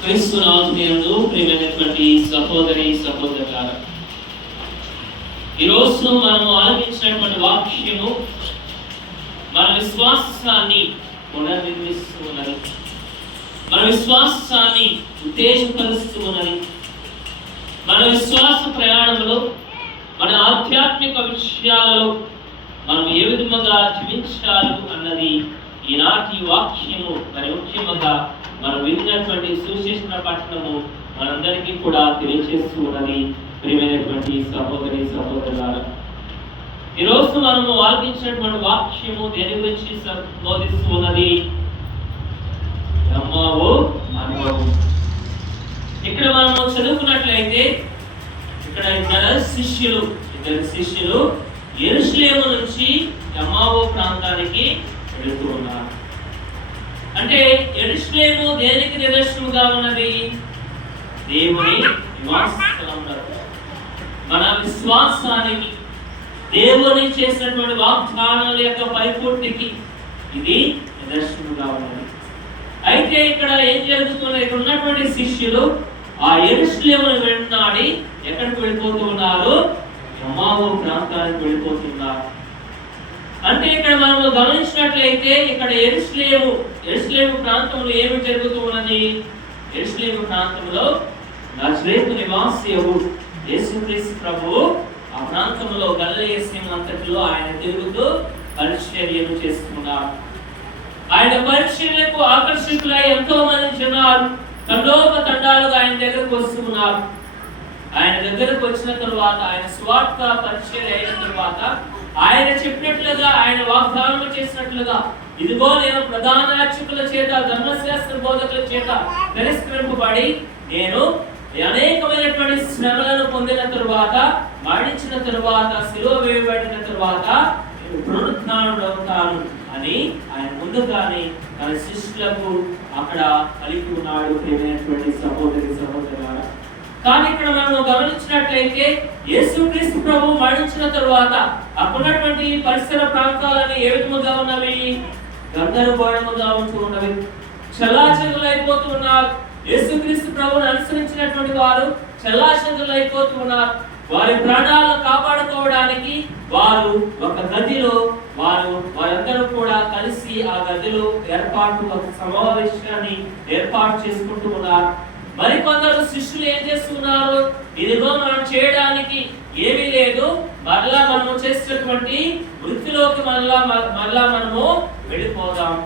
క్రీస్తునాథునియందు ప్రియమైనటువంటి సహోదరి సహోదరులారా, ఈరోజు మనము ఆలకించినటువంటి వాక్యము మన విశ్వాసాన్ని పునర్నిర్మిస్తూ ఉన్నది, మన విశ్వాసాన్ని ఉత్తేజపరుస్తూ ఉన్నది. మన విశ్వాస ప్రయాణంలో, మన ఆధ్యాత్మిక విషయాలలో మనం ఏ విధముగా జీవించాలి అన్నది ఈనాటి వాక్యము మరి ముఖ్యంగా మనం విన్నటువంటి సువిశేషణ పట్టణము మనందరికీ కూడా తెలియజేస్తూ ఉన్నది. ప్రియమైనటువంటి సహోదరి సహోదరులారా, ఈరోజు మనము ఆలకించినటువంటి వాక్యము దేని గురించి బోధిస్తూ ఉన్నది? అమ్మావు అనుభవం. ఇక్కడ మనము చదువుకున్నట్లయితే ఇక్కడ ఇద్దరు శిష్యులు యెరూషలేము నుంచి ఎమ్మావు ప్రాంతానికి వెళుతూ ఉన్నారు. అంటే యెరూషలేము దేనికి నిదర్శనముగా ఉన్నది? దేవుని నివాస స్థలం. మన విశ్వాసానికి, దేవుని చేసినటువంటి వాగ్దానాల యొక్క పరిపూర్తికి ఇది నిదర్శనముగా ఉన్నది. అయితే ఇక్కడ ఏం జరుగుతున్నది? ఇక్కడ ఉన్నటువంటి శిష్యులు ఆ యెరూషలేమును వెంటాడి ఎక్కడికి వెళ్ళిపోతూ ఉన్నారు? ఎమ్మావు ప్రాంతానికి వెళ్ళిపోతున్నారు. అంటే ఇక్కడ మనం గమనించినట్లయితే ఇక్కడ యెరూషలేము ప్రాంతంలో ఏమి జరుగుతూ ఉన్నది? యెరూషలేము ప్రాంతంలో నజరేతు నివాసియు యేసుక్రీస్తు ప్రభువు ఆ ప్రాంతంలో గలిలయ అంతటిలో ఆయన తిరుగుతూ పరిచర్యను చేస్తున్నారు. ఆయన పరిచర్యలకు ఆకర్షితులై ఎంతో మంది జనాలు తండోపతండాలుగా ఆయన దగ్గరకు వస్తున్నారు. ఆయన దగ్గరకు వచ్చిన తరువాత, ఆయన స్వార్థ పరిచర్య అయిన తరువాత ఆయన చెప్పినట్లుగా, ఆయన వాగ్దానం చేసినట్లుగా, ఇదిగో నేను ప్రధాన యాజకుల చేత, ధర్మశాస్త్ర బోధకుల చేత తిరస్కరింపబడి నేను అనేకమైనటువంటి శ్రమలను పొందిన తరువాత, మరణించిన తరువాత, శిలువ వేయబడిన తరువాత పునరుత్థానుడవుతాను అని ఆయన ముందుగానే తన శిష్యులకు అక్కడ పలికి ఉన్నాడు. ప్రియమైనటువంటి సహోదరి సహోదరులారా, కానీ ఇక్కడ మనం గమనించినట్లయితే యేసుక్రీస్తు ప్రభు మరణించిన తరువాత అప్పుడున్నటువంటి పరిసర ప్రాంతాలని ఏ విధముగా ఉన్నవి? గందరగోళముగా ఉంటూ ఉన్నవి, చల్లాచెదురైపోతూ ఉన్నారు. యేసుక్రీస్తు ప్రభువును అనుసరించినటువంటి వారు చల్లాచెదురైపోతూ ఉన్నారు. వారి ప్రాణాలను కాపాడుకోవడానికి వారు ఒక గదిలో వారందరూ కూడా కలిసి ఆ గదిలో ఒక సమావేశాన్ని ఏర్పాటు చేసుకుంటూ ఉన్నారు. మరికొందరు శిష్యులు ఏం చేస్తున్నారు? ఇదిగో మనం చేయడానికి ఏమీ లేదు, మరలా మనము చేసినటువంటి వృత్తిలోకి మరలా మనము వెళ్ళిపోదాం.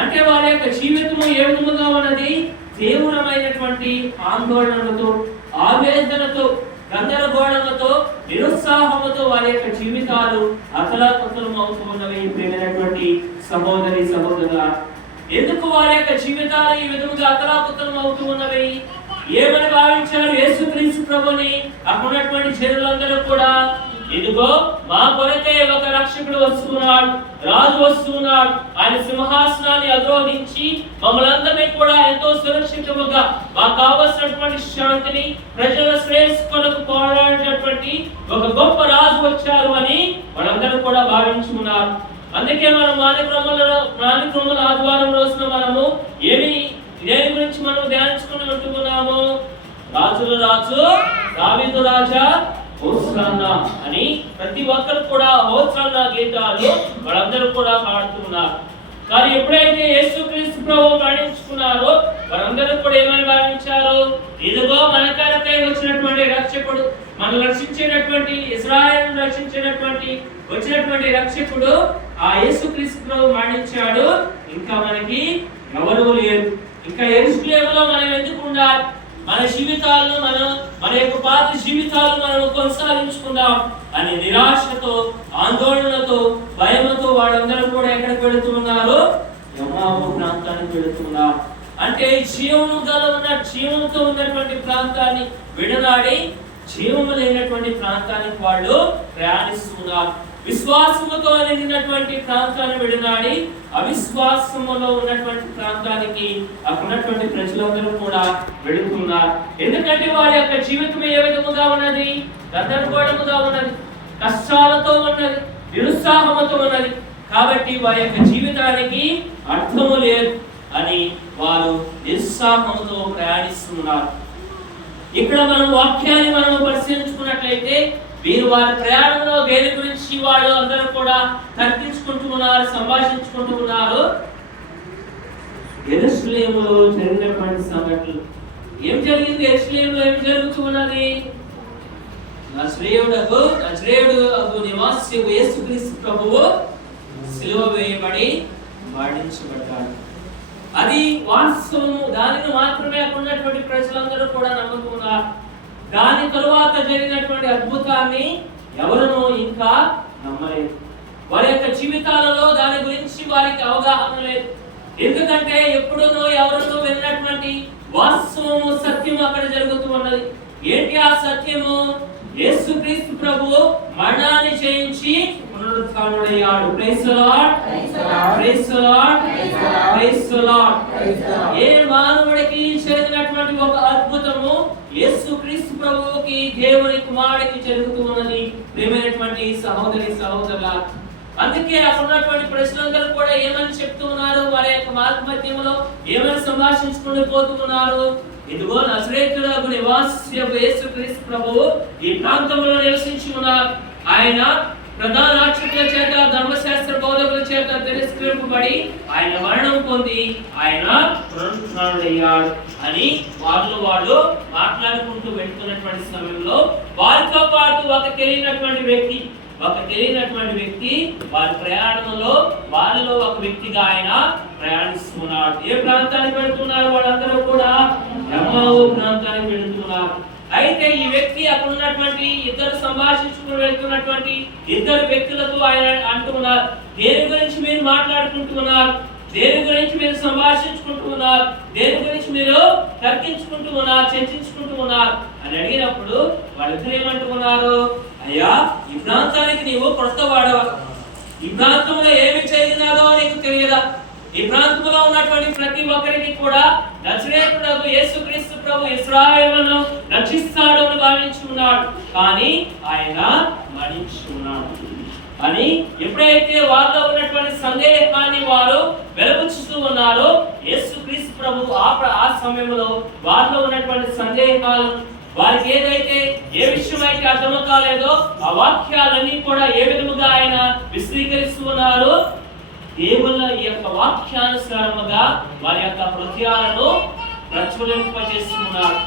అంటే వారి యొక్క జీవితము ఏ విధముగా ఉన్నది? తీవ్రమైనటువంటి ఆందోళనలతో, ఆవేదనతో, గందరగోళంతో, నిరుత్సాహంతో వారి యొక్క జీవితాలు అతలాకుతలం అవుతూ ఉన్నవి. ప్రియమైనటువంటి సహోదరి సహోదరుల, ఎందుకు వారి యొక్క జీవితాలు ఈ విధంగా అతలాకుతలం అవుతూ ఉన్నవి? ఏమని భావించారు యేసుక్రీస్తు ప్రభుని అప్పుడున్నటువంటి జనులందరూ కూడా? ఇదిగో మా కొరకే ఒక రక్షకుడు వస్తున్నాడు, రాజు వస్తున్నాడు, ఆయన సింహాసనాన్ని అధిరోహించి మమ్మల్ందరినీ కూడా ఎంతో సురక్షితంగా మాకు కావలసినటువంటి శాంతిని, ప్రజల శ్రేయస్సు కొరకు పోరాడేటటువంటి ఒక గొప్ప రాజు వచ్చారు అని వాళ్ళందరూ కూడా భావించుకున్నారు. అందుకే మనం మానిక్రమల ఆదివారం రోజున మనము దేని గురించి మనం ధ్యానించుకుని ఉంటున్నాము? రాజుల రాజు, దావీదు రాజా, హోసన్నా అని ప్రతి ఒక్కరు కూడా హోసన్నా గీతాలు వాళ్ళందరూ కూడా పాడుతున్నారు. కానీ ఎప్పుడైతే యేసుక్రీస్తు ప్రభువు మరణించుకున్నారో వారందరూ కూడా ఏమని భావించారు? ఇదిగో మన కొరకై వచ్చినటువంటి రక్షకుడు, మనం రక్షించేటటువంటి, ఇశ్రాయేలును రక్షించేటటువంటి వచ్చినటువంటి రక్షకుడు ఆ యేసుక్రీస్తు ప్రభు మరణించాడు, ఇంకా మనకి ఎవరు లేరు, ఇంకా యెరూషలేములో మనం ఎందుకు ఉండాలి? మన జీవితాలను మన యొక్క పాత జీవితాలను మనం కొనసాగించుకుందాం అని నిరాశతో, ఆందోళనతో, భయంతో వాళ్ళందరూ కూడా ఎక్కడికి వెళుతున్నారు? ఎమ్మావు ప్రాంతానికి వెళుతున్నారు. అంటే జీవముతో ఉన్నటువంటి ప్రాంతాన్ని విడనాడి జీవము లేనటువంటి ప్రాంతానికి వాళ్ళు ప్రయాణిస్తున్నారు. విశ్వాసముతో నిండినటువంటి ప్రాంతాన్ని విడనాడి అవిశ్వాసములో ఉన్నటువంటి ప్రాంతానికి అక్కడున్నటువంటి ప్రజలందరూ కూడా వెళుతున్నారు. ఎందుకంటే వారి యొక్క జీవితం ఏ విధముగా ఉన్నది? గందరగోళముగా ఉన్నది, కష్టాలతో ఉన్నది, నిరుత్సాహముతో ఉన్నది. కాబట్టి వారి యొక్క జీవితానికి అర్థము లేదు అని వారు నిరుత్సాహంతో ప్రయాణిస్తున్నారు. ఇక్కడ మనం వాక్యాన్ని మనం పరిశీలించుకున్నట్లయితే వీరు వారి ప్రయాణంలో దేని గురించి వాళ్ళు అందరూ కూడా తర్కించుకుంటూ ఉన్నారు, సంభాషించుకుంటూ ఉన్నారు. యెరూషలేములో జరిగినటువంటి సంఘటనలు ఏం జరిగింది? యెరూషలేములో ఏం జరుగుతూ ఉన్నది? నజరేయుడు నివాసి యేసుక్రీస్తు ప్రభువు సిలువ వేయబడి మరణించబడ్డాడు. అది వాస్తవము. దానిని మాత్రమే అక్కడ ఉన్నటువంటి ప్రజలందరూ కూడా నమ్ముతున్నారు. దాని తరువాత జరిగినటువంటి అద్భుతాన్ని ఎవరునూ ఇంకా నమ్మలేదు. వారి యొక్క జీవితాలలో దాని గురించి వారికి అవగాహన లేదు. ఎందుకంటే ఎప్పుడునో ఎవరినో విన్నటువంటి వాస్తవము, సత్యము అక్కడ జరుగుతూ ఉన్నది. ఏంటి ఆ సత్యము? యేసుక్రీస్తు ప్రభువు మరణాన్ని జయించి పునరుత్థానుడయ్యాడు. Praise the lord, praise the lord, praise the Lord. ఏ మానవుడికి జరిగినటువంటి ఒక అద్భుతము యేసుక్రీస్తు ప్రభువుకి, దేవుని కుమారుడికి జరుగుతూ ఉన్నది. ప్రియమైనటువంటి సహోదరి సహోదరులారా, అందుకే అక్కడ ఉన్నటువంటి ప్రజలందరూ కూడా ఏమని చెప్తూ ఉన్నారు? వారి యొక్క మార్గ మధ్యంలో ఏమని సంభాషించుకుంటూ పోతూ ఉన్నారు? ఇదిగో నజరేతుడగు నివాసి యేసుక్రీస్తు ప్రభువు ఈ ప్రాంతంలో నివసించి ఉన్నారు. ఆయన ప్రధాన యాజకుల చేత, ధర్మశాస్త్ర బోధకుల చేత తిరస్కరింపబడి ఆయన మరణం పొంది ఆయన పునరుత్థానుడయ్యాడు అని వాళ్ళు మాట్లాడుకుంటూ వెళ్తున్నటువంటి సమయంలో వారితో పాటు ఒక తెలియనటువంటి వ్యక్తి వారి ప్రయాణంలో వాళ్ళలో ఒక వ్యక్తిగా ఆయన ప్రయాణిస్తున్నాడు. ఏ ప్రాంతానికి వెళ్తున్నారు? వాళ్ళందరూ కూడా ఎమ్మావు ప్రాంతానికి వెళ్తున్నారు. అయితే ఈ వ్యక్తి అక్కడ ఉన్నటువంటి ఇద్దరు సంభాషించుకుని వెళ్తున్నటువంటి ఇద్దరు వ్యక్తులతో ఆయన అంటున్నారు, దేని గురించి మీరు మాట్లాడుకుంటున్నారు? దేని గురించి మీరు సంభాషించుకుంటూ ఉన్నారు? దేని గురించి మీరు తర్కించుకుంటూ ఉన్నారు, చర్చించుకుంటూ ఉన్నారు అని అడిగినప్పుడు వాళ్ళిద్దరు ఏమంటున్నారు? అయ్యా, ఈ ప్రాంతానికి నీవు కొత్తవాడవా? ఈ ప్రాంతంలో ఏమి జరిగినారో నీకు తెలియదా? ఈ ప్రాంతంలో ఉన్నటువంటి ప్రతి ఒక్కరికి కూడా నజరేయుడగు యేసుక్రీస్తు ప్రభు ఇశ్రాయేలును రక్షిస్తాడు అని భావించి ఉన్నాడు. కానీ ఆయన మరణించి ఉన్నాడు అని ఎప్పుడైతే వారిలో ఉన్నటువంటి సందేహాన్ని వారు వెలువచ్చుతూ ఉన్నారో, యేసుక్రీస్తు ప్రభు ఆ సమయంలో వారిలో ఉన్నటువంటి సందేహాలు, వారికి ఏదైతే ఏ విషయం అయితే అర్థం కాలేదో ఆ వాక్యాలన్నీ కూడా ఏ విధముగా ఆయన విశ్లేషిస్తూ ఉన్నారు? దేవుళ్ళ ఈ యొక్క వాక్యానుసారముగా వారి యొక్క హృదయాలను ప్రజ్వలింపజేస్తున్నాడు.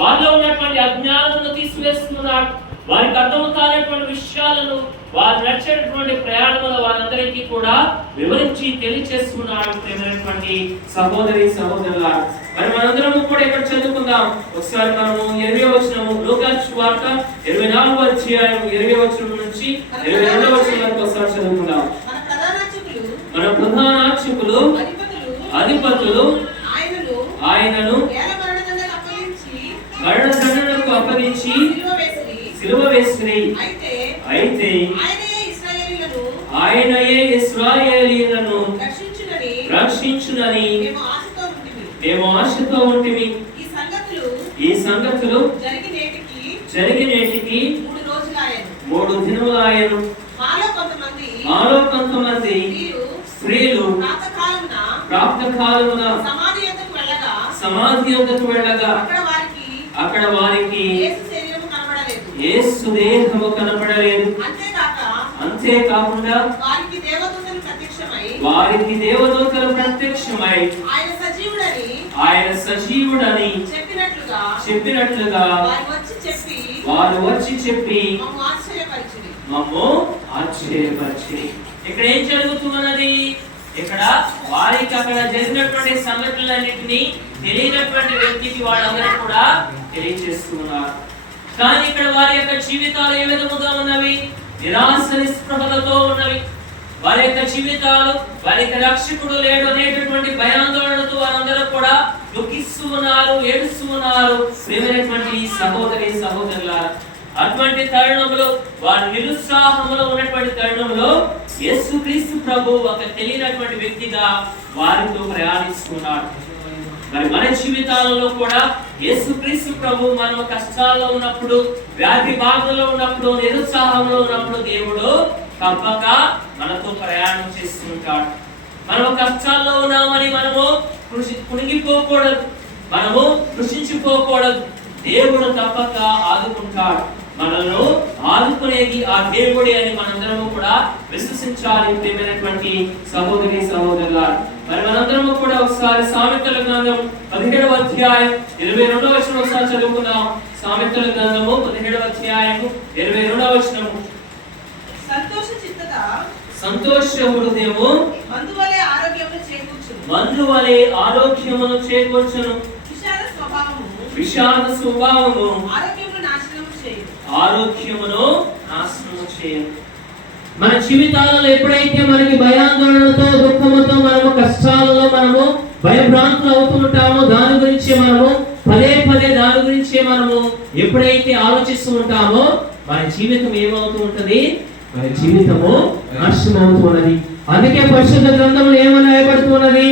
వారిలో ఉన్నటువంటి అజ్ఞానమును తీసివేస్తున్నాడు. వారికి అర్థం కానటువంటి విషయాలను వారు నడిచేటువంటి ప్రయాణంలో వారందరికీ కూడా వివరించి తెలియచేస్తున్నాడు. ప్రియమైనటువంటి సహోదరి సహోదరులారా, మరి మనందరము కూడా ఇక్కడ చదువుకుందాం. ఒకసారి మనము 20వ వచనము, లూకా సువార్త 24వ అధ్యాయం 20వ వచనం నుంచి 22వ వచనం వరకు ఒకసారి చదువుకుందాం. మన ప్రధాన యాజకులు, అధిపతులు ఆయనను మరణదండనకు అప్పగించి సిలువ వేసిరి. అయితే ఆయనయే ఇశ్రాయేలీయులను రక్షించునని మేము ఆశతో ఉంటిమి. ఈ సంగతులు జరిగినేటికి 3 దినములాయెను. మాలో కొంతమంది స్త్రీలు ప్రాతకాలమున సమాధి యొద్దకు వెళ్ళగా అక్కడ వారికి యేసు దేహము కనపడలేదు. అంతేకాకుండా వారికి దేవదూతలు ప్రత్యక్షమై ఆయన సజీవుడని చెప్పినట్లుగా వారు వచ్చి చెప్పి మమ్ము ఆశ్చర్యపరిచి. ఇక్కడ ఏం జరుగుతున్నది? ఇక్కడ వారికి అక్కడ జరిగినటువంటి సంఘటనలన్నింటినీ తెలియనటువంటి వ్యక్తికి వాళ్ళందరూ కూడా తెలియజేస్తున్నారు. కానీ ఇక్కడ వారి యొక్క జీవితాలు ఏ విధముగా ఉన్నవి? నిరాశ నిస్పృహలతో ఉన్నవి. వారి యొక్క జీవితాలు, వారి యొక్క రక్షకుడు లేడు అనేటటువంటి భయాందోళనతో వారందరూ కూడా దుఃఖిస్తూ ఉన్నారు, ఏడుస్తూ ఉన్నారు. ప్రియమైనటువంటి సహోదరి సహోదరులారా, అటువంటి తరుణంలో, వారి నిరుత్సాహంలో ఉన్నటువంటి తరుణంలో యేసుక్రీస్తు ప్రభు ఒక తెలియనటువంటి వ్యక్తిగా వారితో ప్రయాణిస్తున్నాడు. మరి మన జీవితాలలో కూడా యేసుక్రీస్తు ప్రభు మనం కష్టాల్లో ఉన్నప్పుడు, వ్యాధి బాధలో ఉన్నప్పుడు, నిరుత్సాహంలో ఉన్నప్పుడు దేవుడు తప్పక మనతో ప్రయాణం చేస్తుంటాడు. మనం కష్టాల్లో ఉన్నామని మనము కునిగిపోకూడదు. మనము కృషించిపోకూడదు. దేవుడు తప్పక ఆదుకుంటాడు. మనల్ని ఆదుకునేది ఆ దేవుడే అని మనందరము కూడా విశ్వసించాలి. ప్రియమైనటువంటి సహోదరి సహోదరులారా, మరి మనందరము కూడా ఒకసారి సామెతల గ్రంథం 17వ అధ్యాయం 22వ వచనం ఒకసారి చదువుకుందాం. సామెతల గ్రంథము 17వ అధ్యాయము 22వ వచనము. సంతోష హృదయము మందువలే ఆరోగ్యమును చేకూర్చును. విషాద స్వభావము ఆరోగ్యమును నాశనము చేయను. మన జీవితాలలో ఎప్పుడైతే మనకి భయాందోళనతో దుఃఖముతో మనము కష్టాలలో మనము భయభ్రాంతులు అవుతూ ఉంటామో, దాని గురించి మనము పదే దాని గురించి మనము ఎప్పుడైతే ఆలోచిస్తూ ఉంటామో మన జీవితం ఏమవుతూ ఉంటది? మన జీవితము నాశనం అవుతున్నది. అందుకే పరిశుద్ధ గ్రంథంలో ఏమని రాయబడుతున్నది?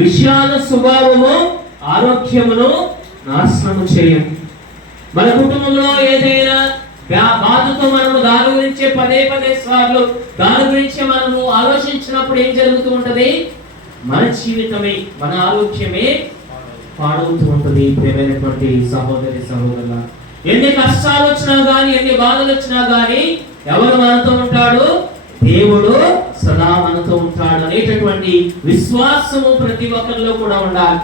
విషాద స్వభావము ఆరోగ్యమును నాశనము చేయను. మన కుటుంబంలో ఏదైనా బాధతో మనము దాని గురించి పదే సార్లు దాని గురించి మనము ఆలోచించినప్పుడు ఏం జరుగుతూ ఉంటది? మన జీవితమే, మన ఆరోగ్యమే పాడవుతూ ఉంటుంది. ప్రియమైనటువంటి సహోదరి సహోదరుల, ఎన్ని కష్టాలు వచ్చినా గానీ, ఎన్ని బాధలు వచ్చినా గానీ ఎవరు మనతో ఉంటాడు? దేవుడు సదా మనతో ఉంటాడు అనేటటువంటి విశ్వాసము ప్రతి ఒక్కరిలో కూడా ఉండాలి.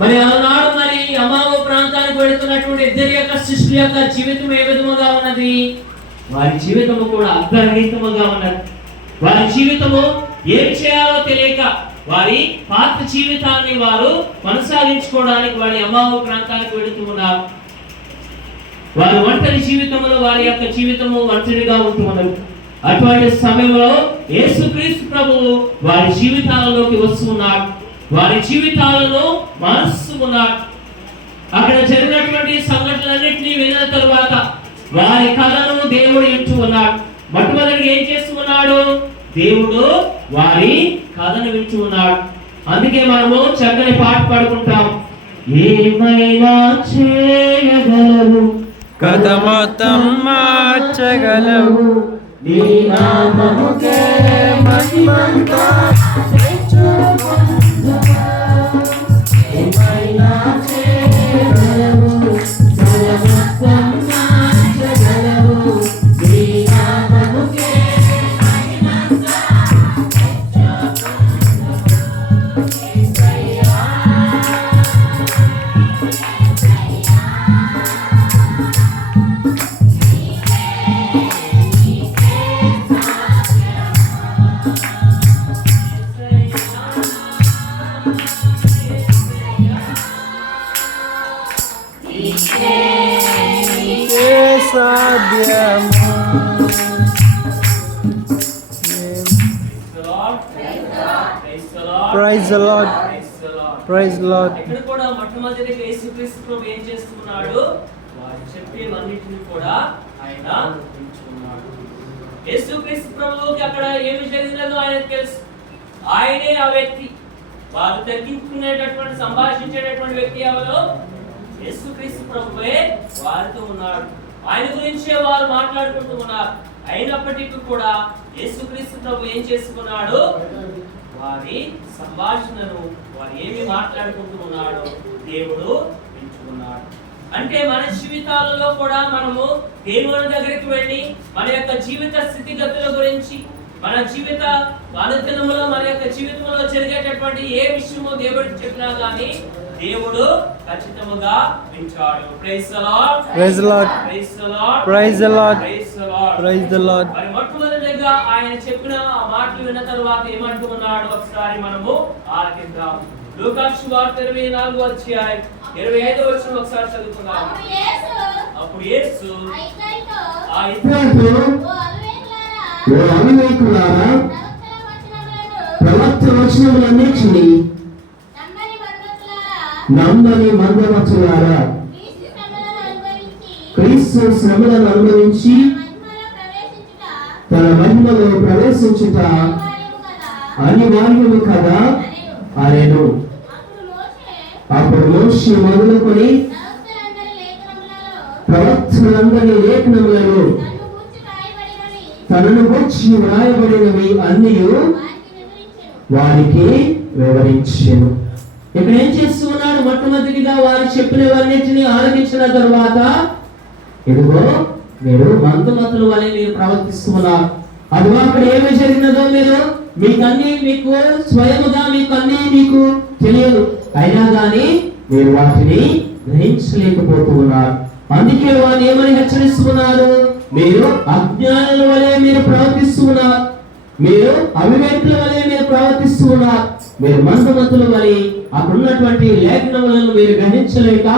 మరి ఆనాడు మరి అమావో ప్రాంతానికి వెళుతున్నటువంటి ఇద్దరి యొక్క శిష్యుల యొక్క జీవితం ఏ విధముగా ఉన్నది? వారి జీవితము కూడా అర్ధరహితముగా ఉన్నది. వారి జీవితము ఏం చేయాలో తెలియక వారి పాత జీవితాన్ని వారు కొనసాగించుకోవడానికి వారి అమావో ప్రాంతానికి వెళుతూ ఉన్నారు. వారి ఒంటరి జీవితంలో వారి యొక్క జీవితము ఒంటరిగా ఉంటున్నారు. అటువంటి సమయంలో యేసుక్రీస్తు ప్రభువు వారి జీవితాలలోకి వస్తున్నాడు. వారి జీవితాలను మారుస్తున్నాడు. అక్కడ జరిగినటువంటి సంఘటనలన్నింటినీ విన్న తరువాత వారి కథను దేవుడు వింటూ ఉన్నాడు. మొట్టమొదటి ఏం చేస్తూ ఉన్నాడు? దేవుడు వారి కథను వింటూ ఉన్నాడు. అందుకే మనము చక్కని పాట పాడుకుంటాం. ఏమైనా చేయగలవు, కథ మొత్తం మార్చగలవు, నీ నామముకే మహిమంతా ఏమైనా చేయగలవు, కథ మొత్తం మార్చగలవు, నీ నామముకే మహిమంతా Praise the Lord. Praise the Lord. ఇక్కడ కూడా మొట్టమొదటిగా యేసుక్రీస్తు ప్రభు ఏం చేస్తున్నాడు? వారు చెప్పేవన్నిటిని కూడా ఆయన వింటున్నాడు. యేసుక్రీస్తు ప్రభువుకి అక్కడ ఏమి జరిగిందో ఆయనకు తెలుసు. ఆయనే ఆ వ్యక్తి. వారు తగ్గించుకునేటటువంటి సంభాషించేటటువంటి వ్యక్తి ఎవరు? యేసుక్రీస్తు ప్రభువే వారితో ఉన్నాడు. ఆయన గురించే వారు మాట్లాడుకుంటూ ఉన్నారు. అయినప్పటికీ కూడా యేసుక్రీస్తు ప్రభు ఏం చేసుకున్నాడు? వారి సంభాషణను, వారు ఏమి మాట్లాడుకుంటూ ఉన్నాడో దేవుడు వింటున్నాడు. అంటే మన జీవితాలలో కూడా మనము దేవుని దగ్గరికి వెళ్ళి మన యొక్క జీవిత స్థితిగతుల గురించి, మన జీవిత అనుదినములో మన యొక్క జీవితంలో జరిగేటటువంటి ఏ విషయమో దేవుడికి చెప్పినా గానీ దేవుడు ఖచ్చితంగా వింటాడు. Praise the lord. Praise the lord. Praise the lord. Praise the lord. Praise the lord. Praise the lord. మరి మొట్టమొదటిగా ఆయన చెప్పిన ఆ మాటలు విన్న తర్వాత ఏమంటూ ఉన్నాడు ఒకసారి మనము ఆలకిద్దాం. లూకా సువార్త 24వ అధ్యాయం 25వ వచనం ఒకసారి చదువుకుందాం. అప్పుడు యేసు ఆ ఇద్దరితో, ఓ అవివేకులారా, ప్రవక్త వచనములన్నిటిని నమ్మని మందవచ్చులారా, క్రీస్తు శ్రమలను అనుభవించి తన మహిమలో ప్రవేశించుట అనివార్యము కదా అనెను. అప్పుడు మోషే మొదలుకొని ప్రవక్తలందరి లేఖనములలో తనను గూర్చి వ్రాయబడినవి అన్నీ వారికి వివరించెను. ఇక్కడ ఏం చేస్తూ ఉన్నాడు? మొట్టమొదటిగా వారు చెప్పినవన్నిటిని ఆలకించిన తరువాత, ఇదిగో మీరు మందుమతుల వలె మీరు ప్రవర్తిస్తున్నారు. అదిగో అక్కడ ఏమి జరిగినదో మీకు స్వయముగా మీకు తెలియదు, అయినా కానీ మీరు వాటిని గ్రహించలేకపోతూ ఉన్నారు. అందుకే వారిని ఏమని హెచ్చరిస్తున్నారు? మీరు అజ్ఞానుల వలె మీరు ప్రవర్తిస్తూ ఉన్నారు, మీరు అవివేకుల వలె మీరు ప్రవర్తిస్తూ ఉన్నారు, మీరు మందమతుల వలె అక్కడ ఉన్నటువంటి లేఖనములను మీరు గ్రహించలేక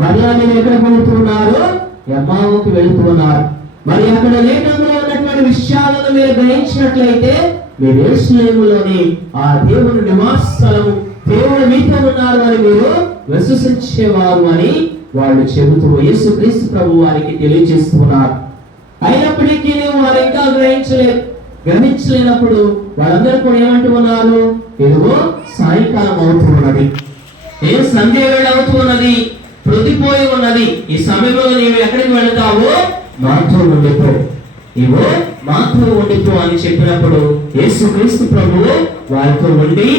మరలా మీరు ఎక్కడికి వెళుతున్నారు? ఎమ్మావుకి వెళుతున్నారు. మరి అక్కడ లేఖనంలో ఉన్నటువంటి విషయాలను మీరు గ్రహించినట్లయితే మీరు యెరూషలేములోని ఆ దేవుని నివాస స్థలము, దేవుడు మీతో ఉన్నారు అని మీరు విశ్వసించేవారు అని వాళ్ళు చెబుతూ యేసుక్రీస్తు ప్రభు వారికి తెలియజేస్తున్నారు. అయినప్పటికీ వారు ఇంకా గ్రహించలేనప్పుడు వాళ్ళందరూ కూడా ఏమంటూ ఉన్నారు? ఇదిగో సాయంకాలం అవుతున్నది, సంధ్య వేళ అవుతున్నది, ప్రొద్దుపోయి ఉన్నది, ఈ సమయంలో నీవు ఎక్కడికి వెళతావో మాతో ఉండిపో, ఇవో మాతో ఉండిపో అని చెప్పినప్పుడు యేసుక్రీస్తు ప్రభువు వారితో ఉండి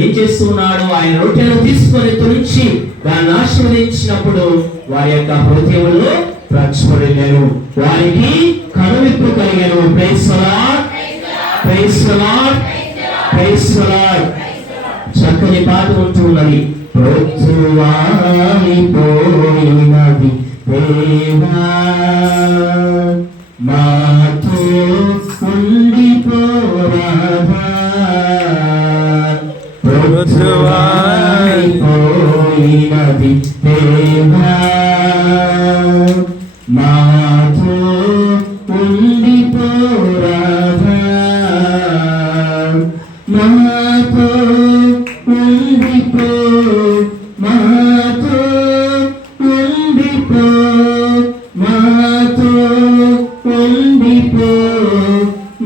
ఏం చేస్తున్నాడు? ఆయన రొట్టెను తీసుకొని తుడిచి దాన్ని ఆశీర్వదించినప్పుడు వారి యొక్క హృదయములు ప్రచురిల్లారు, వారికి కనువిప్పు కలిగాను. Praise the lord, praise the lord, praise the Lord. చక్కని పాట ఉంటున్నది. ప్రొద్దువారిపోయినది దేవా మాతో ఉండిపోరాదా, ప్రొద్దువారిపోయినది దేవా మాతో ఉండిపోరాదా, మాతో ఉండిపో, మాతో ఉండిపో, మాతో ఉండిపో,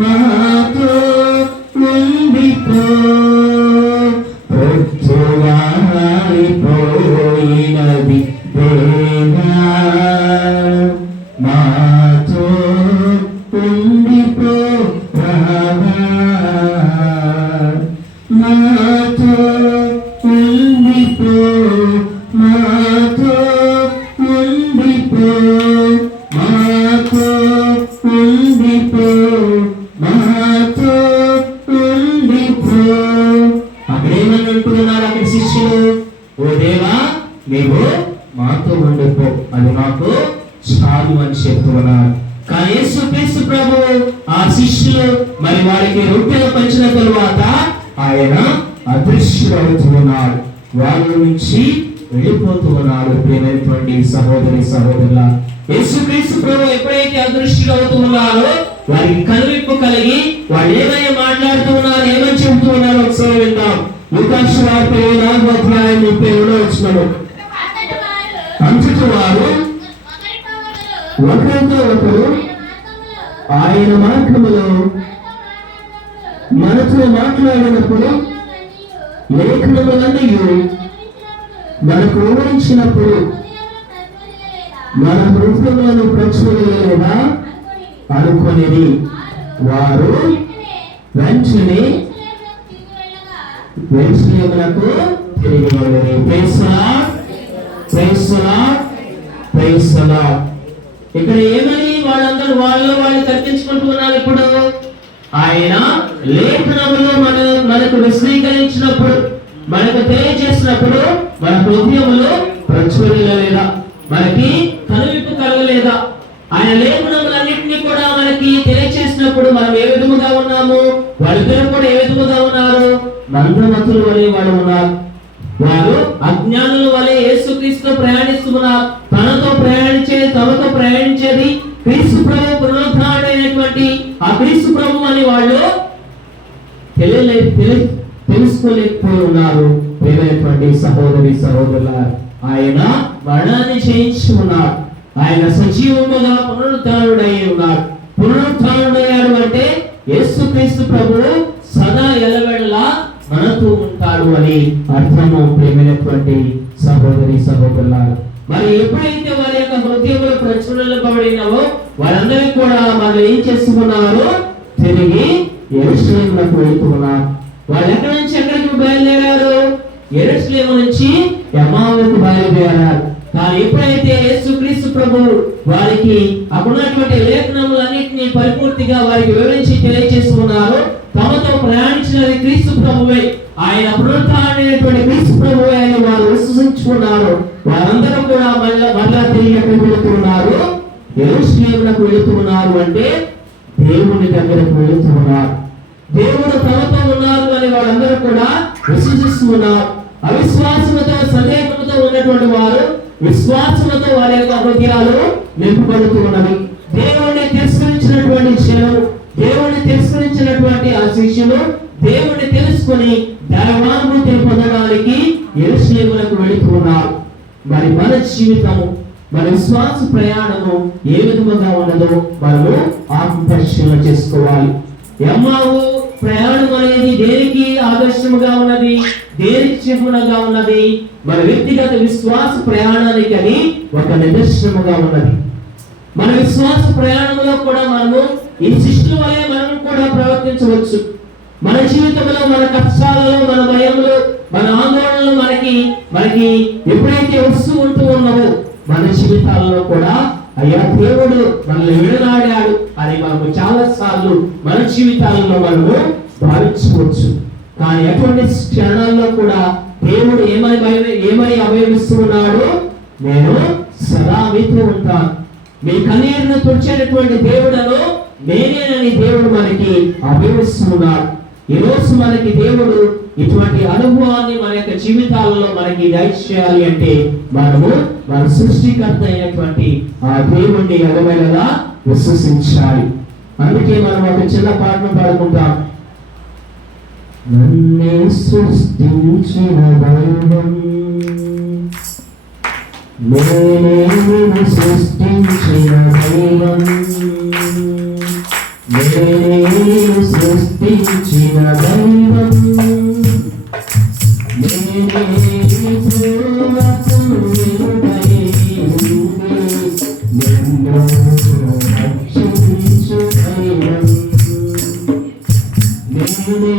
మాతో ఉండిపో. ప్రొద్దువారిపోయినది దేవా మాతో ఉండిపో రావా, మాతో ఉండిపో, మాతో ఉండిపో, మాతో ఉండిపో, మాతో ఉండిపో. అక్కడేమని అంటున్నారు అక్కడ శిష్యులు? ఓ దేవా నీవు మాతో ఉండిపో, అది మాకు చాలు అని చెప్తున్నారు. కానీ యేసుక్రీస్తు ప్రభు ఆ శిష్యులు మరి వారికి రొట్టెలు పంచిన తరువాత ఆయన అదృశ్యుడవుతున్నాడు, వాళ్ళ నుంచి వెళ్ళిపోతూ ఉన్నాడు. ప్రియమైనటువంటి సహోదరి సహోదరుల, యేసుక్రీస్తు ప్రభు ఎప్పుడైతే అదృశ్యుడవుతూ ఉన్నారో వారికి కనువిప్పు కలిగి వాళ్ళు ఏమైనా మాట్లాడుతూ ఉన్నారు, ఏమని చెబుతూ ఉన్నారు ఒకసారి విందాం. లూకాసు సువార్త 4వ అధ్యాయం 37వ వచనం. అంతటి వారు ఒకరితో ఒకరు ఆయన మార్గములో మనతో మాట్లాడినప్పుడు లేఖనములన్నీ మనకు వివరించినప్పుడు మన హృదయములను ప్రచురలేదా అనుకునేది వారు వెంటనే యెరూషలేమునకు తిరిగి వెళ్ళిరి. Praise the lord, praise the lord, praise the Lord. ఇక్కడ ఏమని వాళ్ళందరూ వాళ్ళు తర్కించుకుంటున్నారు? ఇప్పుడు ఆయన లేఖనములు మనకు విశదీకరించినప్పుడు, మనకు తెలియజేసినప్పుడు మన హృదయములు ప్రచురలేదా, మనకి కనువిప్పు కలగలేదా? ఆయన లేఖనములన్నింటినీ కూడా మనకి తెలియజేసినప్పుడు మనం ఏ విధముగా ఉన్నాము, వాళ్ళిద్దరూ కూడా ఏ విధముగా ఉన్నారు? మందమతుల వలె వాళ్ళు ఉన్నారు. వారు అజ్ఞానుల వలె యేసుక్రీస్తు ప్రయాణిస్తున్నారు. తమతో ప్రయాణించేది క్రీస్తు ప్రభు పునరుద్ధారుడైనటువంటి ఆ క్రీస్తు ప్రభు అని వాళ్ళు తెలుసుకోలేకపోయి ఉన్నారు. ప్రియమైనటువంటి సహోదరి సహోదరుల, ఆయన మరణాన్ని జయించి ఉన్నారు. ఆయన సజీవముగా పునరుద్ధారుడై ఉన్నాడు. పునరుద్ధారుడయ్యాడు అంటే యేసుక్రీస్తు ప్రభువు సదా ఎల్లవేళలా మనతో ఉంటాడు అని అర్థము. ప్రియమైనటువంటి సహోదరి సహోదరులారా, మరి ఎప్పుడైతే వారి యొక్క హృదయములు ప్రచురింపబడినవో వారందరూ కూడా మనం ఏం చేస్తున్నారు? తిరిగి యెరూషలేమునకు వెళ్తున్నారు. వాళ్ళు ఎక్కడి నుంచి ఎక్కడికి బయలుదేరారు? యెరూషలేము నుంచి ఎమ్మావుకు బయలుదేరారు. కానీ ఎప్పుడైతే యేసుక్రీస్తు ప్రభు వారికి అక్కడున్నటువంటి లేఖనములన్నింటినీ పరిపూర్తిగా వారికి వివరించి తెలియజేస్తున్నారో, తమతో ప్రయాణించినది క్రీస్తు ప్రభువే, ఆయన పునరుత్థానమైనటువంటి క్రీస్తు ప్రభువే అని వారు విశ్వసించుకున్నారు. వారందరూ కూడా మళ్ళా తిరిగి ఎక్కడికి వెళుతున్నారు? యెరూషలేమునకు వెళుతున్నారు. అంటే దేవుని దగ్గరకు వెళుతున్నారు. దేవుడు తమతో ఉన్నారు అని వాళ్ళందరూ కూడా విశ్వసిస్తున్నారు. అవిశ్వాసముతో సందేహముతో ఉన్నటువంటి వారు విశ్వాసముతో వారి యొక్క హృదయాలు నింపబడుతూ ఉన్నవి. దేవుణ్ణి తిరస్కరించినటువంటి జనం, దేవుణ్ణి తిరస్కరించినటువంటి ఆ శిష్యులు దేవుణ్ణి తెలుసుకొని దైవానుభూతిని పొందడానికి యెరూషలేమునకు వెళుతూ ఉన్నారు. మరి మన జీవితము, మన విశ్వాస ప్రయాణము ఏ విధంగా ఉన్నదో మనము ఆత్మపరిశీలన చేసుకోవాలి. ఎమ్మావు ప్రయాణం అనేది దేనికి ఆదర్శముగా ఉన్నది, దేనికి చిహ్నంగా ఉన్నది? మన వ్యక్తిగత విశ్వాస ప్రయాణానికి అది ఒక నిదర్శనముగా ఉన్నది. మన విశ్వాస ప్రయాణంలో కూడా మనము ఈ శిష్యుల వలె మనం కూడా ప్రవర్తించవచ్చు. మన జీవితంలో, మన కష్టాలలో, మన భయంలో, మన ఆందోళనలు మనకి ఎప్పుడైతే వస్తూ ఉంటూ ఉన్నావో మన జీవితాలలో కూడా అయ్యా దేవుడు మనల్ని విడనాడాడు అని మనము చాలా సార్లు మన జీవితాలలో మనము భావించవచ్చు. కానీ అటువంటి క్షణాల్లో కూడా దేవుడు ఏమని అభయమిస్తూ ఉన్నాడు? నేను సదా మీతో ఉంటాను, మీ కన్నీరును తుడిచేటటువంటి దేవుడను నేనేనని దేవుడు మనకి అభయమిస్తున్నాడు. ఈ రోజు మనకి దేవుడు ఇటువంటి అనుభవాన్ని మన యొక్క జీవితాలలో మనకి దయచేయాలి అంటే మనము మన సృష్టికర్త అయినటువంటి ఆ దేవుణ్ణి ఎగవేళలా విశ్వసించాలి. అందుకే మనం ఒక చిన్న పాటను పాడుకుంటాం. నన్ను సృష్టించిన దైవం, నేనే సృష్టించిన దైవం, నేనే సృష్టించిన దైవం, నేనే నిన్ను రక్షించు దైవం, నేనే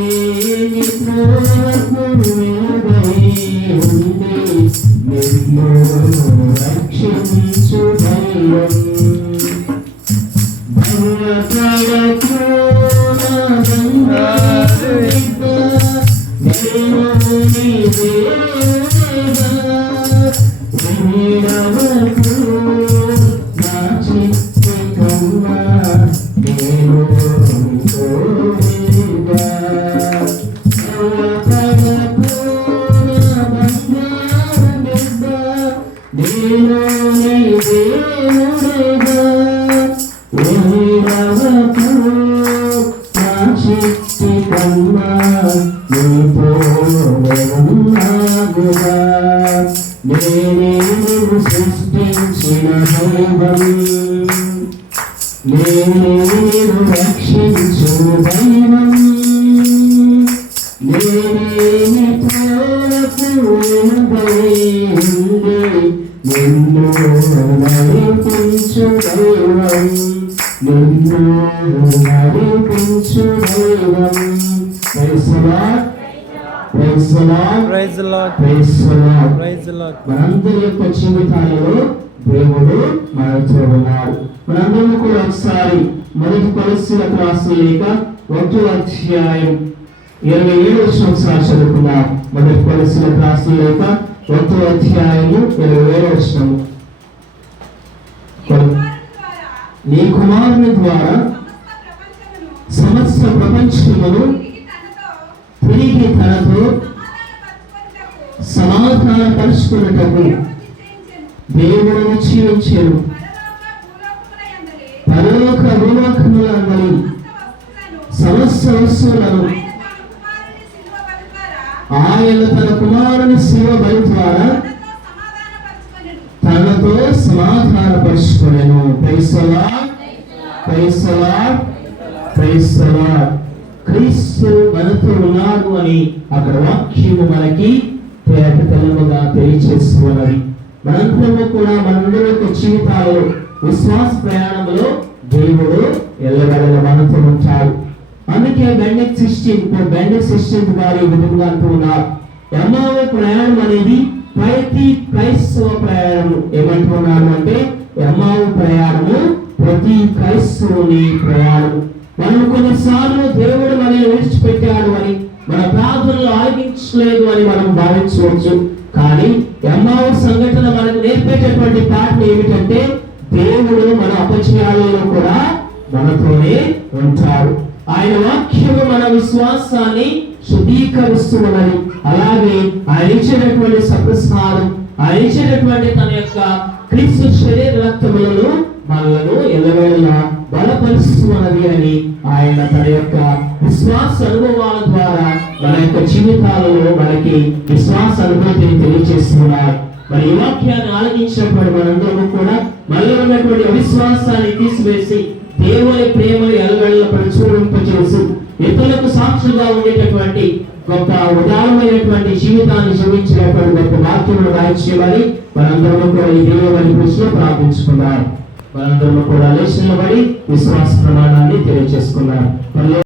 నిన్ను రక్షించు దైవం. మనందరి యొక్క జీవితాలలో దేవుడు మనతో ఉన్నాడు. మనందరూ కూడా ఒకసారి మొదటి కొలస్సీలకు రాసిన లేఖ 1వ అధ్యాయం 27వ వచనం ఒకసారి చదువుకుందాం. మొదటి కొలస్సీలకు రాసిన లేఖ 1వ అధ్యాయము 27వ వచనం. నీ కుమారుని ద్వారా సమస్త ప్రపంచమును తిరిగి తనతో సమాధాన పరుచుకున్నటకు దేవుడు నిశ్చయించెను. పరలోక భూలోకములందలి సమస్త వస్తువులను ఆయన తన కుమారుని శిలువ బలి ద్వారా తనతో సమాధాన పరుచుకొనెను. Praise the lord, praise the lord, praise the Lord. క్రీస్తు మనతో ఉన్నాడు అని అక్కడ వాక్యము మనకి తెల్లముగా తెలియచేస్తున్నది. మనందరము కూడా మనందరి యొక్క జీవితాలలో విశ్వాస ప్రయాణంలో దేవుడు ఎల్లవేళ మనతో ఉంటాడు. అందుకే బెండెక్ 16 గారు ఈ విధంగా అంటున్నారు. ఎమ్మావు ప్రయాణం అనేది ప్రతి క్రైస్తవ ప్రయాణము ఏమంటున్నాడు అంటే ఎమ్మావు ప్రయాణము ప్రతి క్రైస్తవుని ప్రయాణం. మనం కొన్నిసార్లు దేవుడు మనల్ని విడిచిపెట్టాడు అని, మన ప్రార్థనలు ఆలకించలేదు అని మనం భావించవచ్చు. కానీ ఎమ్మావు సంఘటన మనకు నేర్పేటటువంటి పాఠం ఏమిటంటే దేవుడు మన అపజయాలలో కూడా మనతోనే ఉంటాడు. ఆయన వాక్యము మన విశ్వాసాన్ని శుద్ధీకరిస్తున్నది. అలాగే ఆయన ఇచ్చినటువంటి సప్రసారం, ఆయన ఇచ్చినటువంటి తన యొక్క క్రీస్తు శరీర రక్తములను మనలను ఎల్లవేళలా బలపరుస్తున్నది అని ఆయన తన యొక్క విశ్వాస అనుభవాల ద్వారా మన యొక్క జీవితాలలో మనకి విశ్వాస అనుభూతిని తెలియజేస్తున్నారు. మరి ఈ వాక్యాన్ని ఆలకించినప్పుడు మనందరము కూడా మనలో ఉన్నటువంటి అవిశ్వాసాన్ని తీసివేసి దేవుని ప్రేమను ఎల్లవేళలా ప్రచురింపజేసి ఇతరులకు సాక్షులుగా ఉండేటటువంటి గొప్ప ఉదారమైనటువంటి జీవితాన్ని జీవించినటువంటి గొప్ప వాక్యములు దాయిచేయాలని మనందరము కూడా ఈ దేవుని కృషిలో ప్రార్థించుకున్నారు. మనందరము కూడా లేచి నిలబడి విశ్వాస ప్రమాణాన్ని తెలియజేసుకున్నారు.